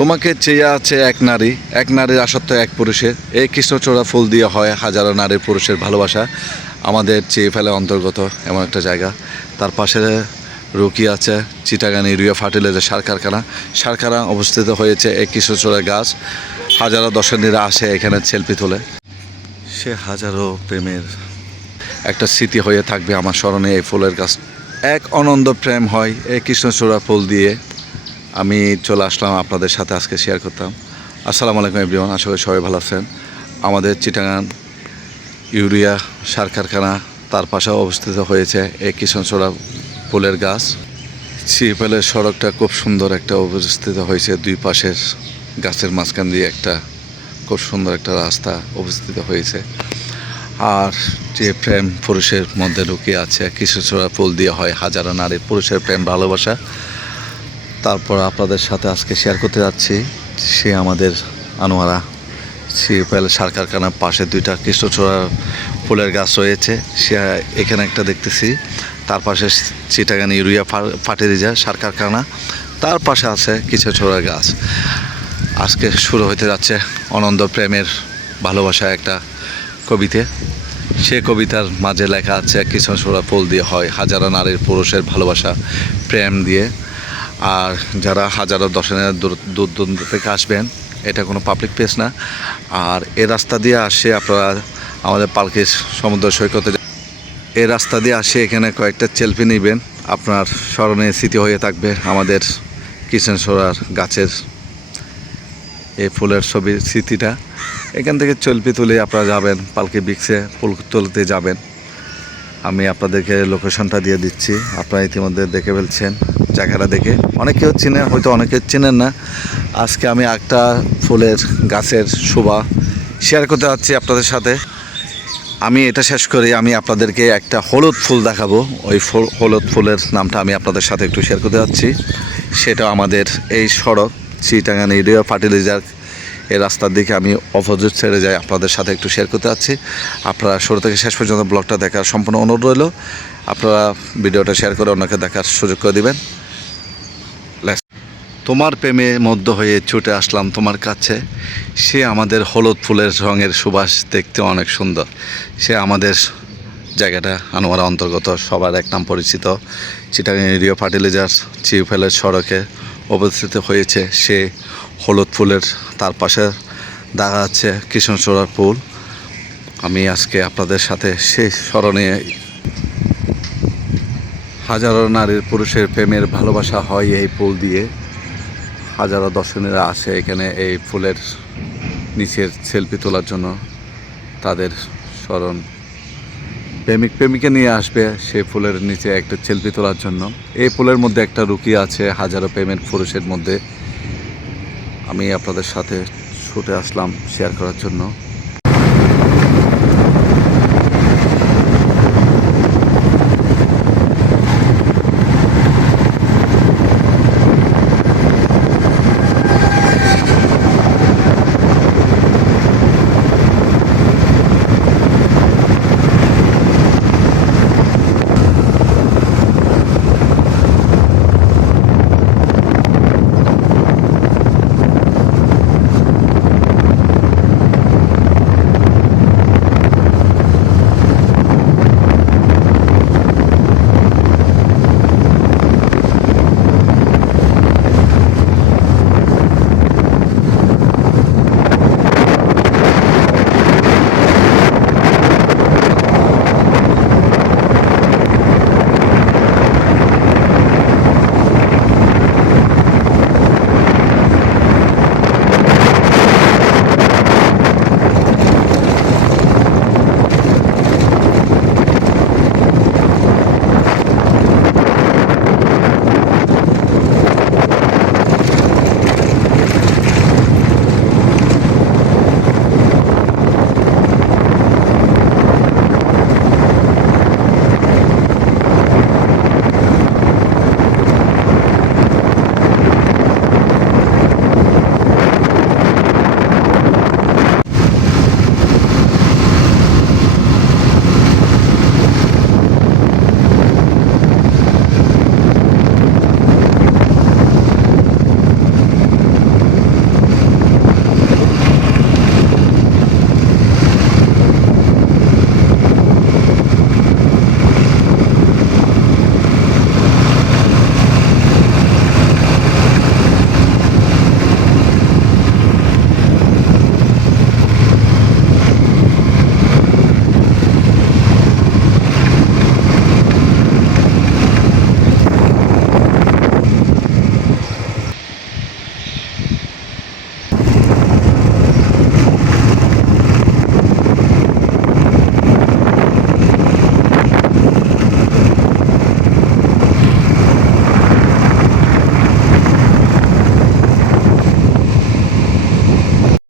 তোমাকে চেয়ে আছে এক নারী, এক নারীর আসক্ত এক পুরুষের। এই কৃষ্ণচূড়া ফুল দিয়ে হয় হাজারো নারী পুরুষের ভালোবাসা। আমাদের চেয়ে ফেলে অন্তর্গত এমন একটা জায়গা। তার পাশে রুকি আছে চিটাগাং ইউরিয়া ফার্টিলাইজার সার কারখানা। সার কারখানা অবস্থিত হয়েছে এই কৃষ্ণচূড়া গাছ। হাজারো দর্শনীরা আসে এখানে সেলফি তোলে। সে হাজারো প্রেমের একটা স্মৃতি হয়ে থাকবে আমার স্মরণে এই ফুলের গাছ। এক অনন্ত প্রেম হয় এই কৃষ্ণচূড়া ফুল দিয়ে। আমি চলে আসলাম আপনাদের সাথে আজকে শেয়ার করতাম। আসসালামু আলাইকুম এভরিওয়ান, আশা করি সবাই ভালো আছেন। আমাদের চিটাগাং ইউরিয়া সার কারখানা, তার পাশে অবস্থিত হয়েছে এই কৃষ্ণচূড়া ফুলের গাছ। সিএফএলের সড়কটা খুব সুন্দর একটা অবস্থিত হয়েছে, দুই পাশের গাছের মাঝখান দিয়ে একটা খুব সুন্দর একটা রাস্তা অবস্থিত হয়েছে। আর যে প্রেম পুরুষের মধ্যে লুকিয়ে আছে, কৃষ্ণচূড়া ফুল দিয়ে হয় হাজারো নারী পুরুষের প্রেম ভালোবাসা। তারপর আপনাদের সাথে আজকে শেয়ার করতে যাচ্ছি সে আমাদের আনোয়ারা সিএফএল সার কারখানার পাশে দুইটা কৃষ্ণচূড়া ফুলের গাছ রয়েছে। সে এখানে একটা দেখতেছি, তার পাশে চিটাগাং ইউরিয়া ফার্টিলাইজার সার কারখানা, তার পাশে আছে কৃষ্ণচূড়া গাছ। আজকে শুরু হতে যাচ্ছে অনন্ত প্রেমের ভালোবাসা একটা কবিতে। সে কবিতার মাঝে লেখা আছে কৃষ্ণচূড়া ফুল দিয়ে হয় হাজারো নারীর পুরুষের ভালোবাসা প্রেম দিয়ে। আর যারা হাজারো দর্শনের দূর দূরান্ত থেকে আসবেন, এটা কোনো পাবলিক প্লেস না। আর এ রাস্তা দিয়ে আসে আপনারা আমাদের পালকির সমুদ্র সৈকতে, এই রাস্তা দিয়ে আসে এখানে কয়েকটা সেলফি নেবেন, আপনার স্মরণে স্মৃতি হয়ে থাকবে আমাদের কৃষ্ণচূড়ার গাছের এই ফুলের ছবির স্মৃতিটা। এখান থেকে সেলফি তুলে আপনারা যাবেন পালকি বিক্সে ফুল তুলতে যাবেন। আমি আপনাদেরকে লোকেশনটা দিয়ে দিচ্ছি, আপনারা ইতিমধ্যে দেখে ফেলছেন জায়গাটা দেখে। অনেকেও চিনেন, হয়তো অনেকে চিনেন না। আজকে আমি একটা ফুলের গাছের শোভা শেয়ার করতে যাচ্ছি আপনাদের সাথে। আমি এটা শেষ করি, আমি আপনাদেরকে একটা হলুদ ফুল দেখাবো। ওই হলুদ ফুলের নামটা আমি আপনাদের সাথে একটু শেয়ার করতে যাচ্ছি। সেটা আমাদের এই সড়ক চিটাগাং ইউরিয়া ফার্টিলাইজার এই রাস্তার দিকে আমি অপোজিট ছেড়ে যাই, আপনাদের সাথে একটু শেয়ার করতে যাচ্ছি। আপনারা শুরু থেকে শেষ পর্যন্ত ব্লগটা দেখার সম্পূর্ণ অনুরোধ রইল। আপনারা ভিডিওটা শেয়ার করে অন্যকে দেখার সুযোগ করে দিবেন। তোমার প্রেমে মধ্য হয়ে ছুটে আসলাম তোমার কাছে। সে আমাদের হলুদ ফুলের রঙের সুবাস দেখতে অনেক সুন্দর। সে আমাদের জায়গাটা আনোয়ারা অন্তর্গত, সবার এক নাম পরিচিত চিটাগাং ইউরিয়া ফার্টিলাইজার সিএফএলের সড়কে অবস্থিত হয়েছে সে হলুদ ফুলের। তার পাশে দেখা যাচ্ছে কৃষ্ণচূড়ার ফুল। আমি আজকে আপনাদের সাথে সেই স্মরণে হাজারো নারীর পুরুষের প্রেমের ভালোবাসা হয় এই ফুল দিয়ে। হাজারো দর্শনীরা আসে এখানে এই ফুলের নিচের সেলফি তোলার জন্য। তাদের স্মরণ প্রেমিক প্রেমিকা নিয়ে আসবে সেই ফুলের নিচে একটা সেলফি তোলার জন্য। এই ফুলের মধ্যে একটা রুকি আছে হাজারো প্রেমের পুরুষের মধ্যে। আমি আপনাদের সাথে ছুটে আসলাম শেয়ার করার জন্য।